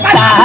lá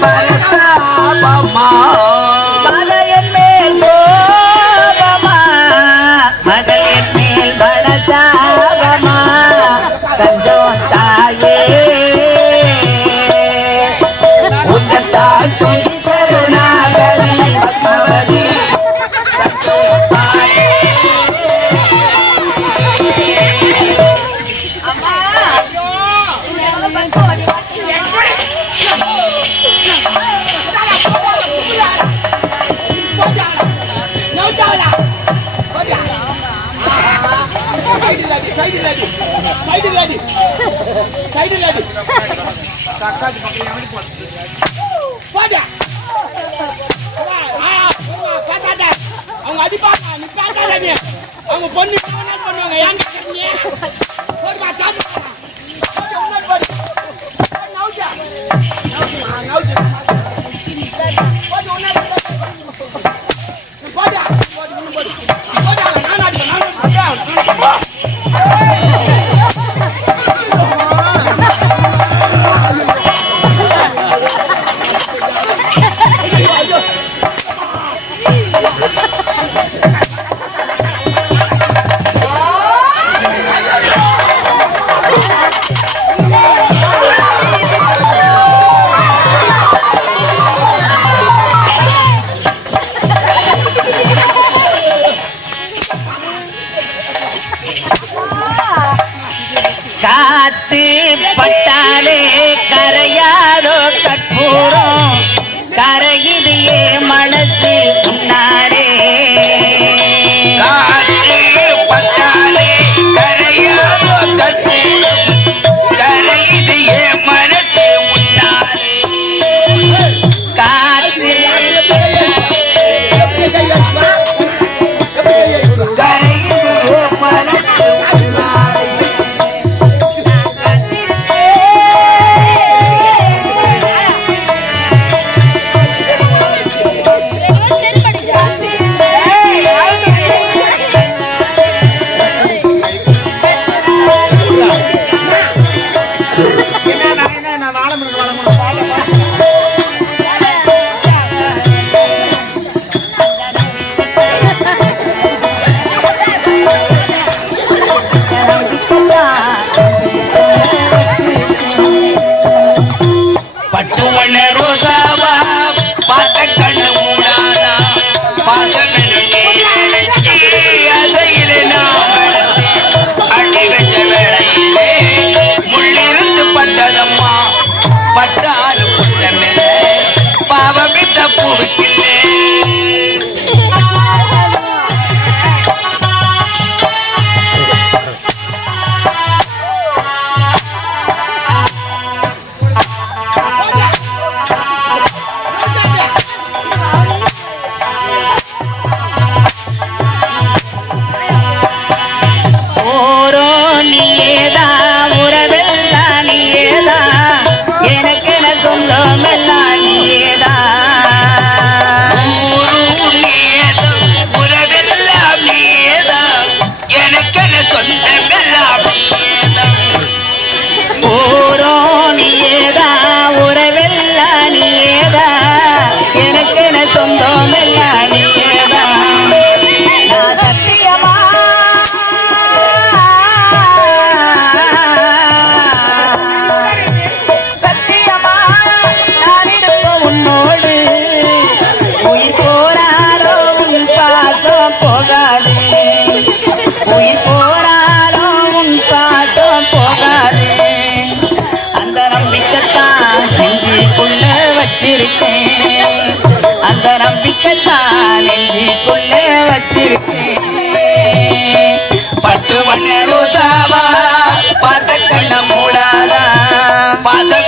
Bye. Side இல்லாடி side இல்லாடி side இல்லாடி தக்காளி பக்கம் எப்படி போடா பார்த்தாடா அவங்க அடிப்பாங்க நீ பார்த்தாடா நீ அவங்க பொண்ணு பண்ணுவாங்க ஏன் போடுமா சாப்பிடுமா போடு பட்டாலே நெஞ்சுக்குள்ள வச்சிருக்கேன். அந்த நம்பிக்கைத்தான் நெஞ்சுக்குள்ள வச்சிருக்கேன். பத்து மணி ரோஜாவா பார்த்த கண்ண மூடாதா? பாசம்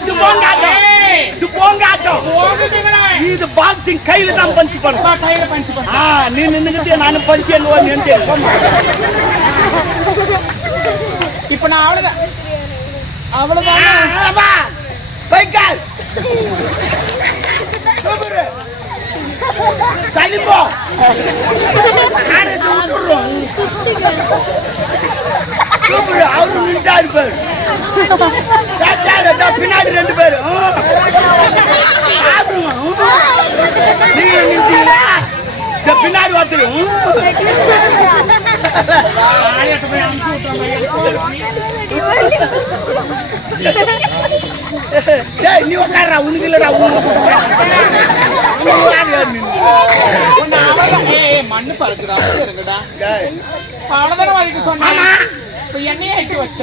இது போங்காட்டம். இது போங்காட்டம். இது பாக்ஸிங் கையில தான் பஞ்ச் பண்ணும் ஆ, நீ நின்னுக்கிட்டு நானும் பஞ்ச் எங்க வந்து இப்ப நான் அவ்வளவுதான் அவ்வளவுதான் பைக்கால் சூப்பரு தள்ளிப்போ ஆனத்தை விட்டுடுறோம் சூப்பரு அவரு நின்றா இருப்பாரு பின்னாடி ரெண்டு பேரு. இந்த பின்னாடி ஒருத்தரு. ம். டேய் நீ உட்கார்றா. உனக்கு இல்லடா உனக்கு மண்ணு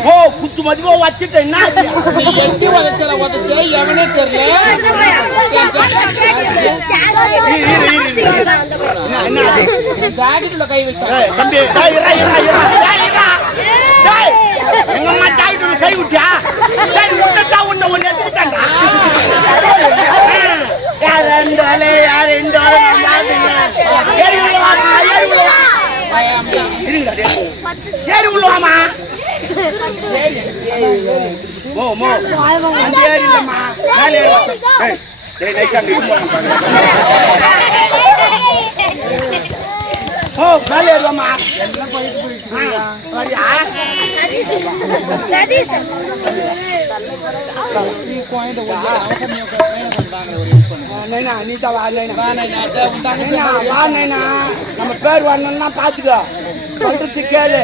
ஓ குத்து மதிப்போ வச்சுட்டு என்ன எட்டி உதச்சல உதச்ச எவனே தெரியல? ஜாக்கெட்ல கை வச்சா தம்பி எங்க அம்மா கை விட்டியா உன்னை. யார் யார் நான் யாருங்க? ஏறி உள்ள வாமா, ஏறி உள்ள வா. இருங்கடா, டேய். ஏறி உள்ள வாமா. மோ மோ அந்த ஏறி இல்லம்மா மேலே ஏறி டேய் நைக்கா மீட் பண்ணுங்க ஓ மேலே ஏறுவாமா எல்லாம் போயிட்டு போயிட்டு வரியா சதீஷ் ఈ కోయిన్ వదిలే అవకాశం యొక్క పైన ఉంటాంగ ஒரு ஹெல்ப் பண்ணுங்க நைனா நீ தா வா நைனா. வா நைனா அட ఉంటాங்க வா நைனா நம்ம பேர் வரணும்னா பாத்துக்கோ. சொல்றது கேளு.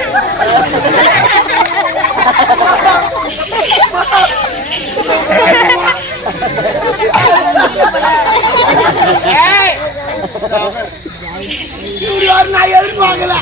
நான் எதிர்பார்க்கல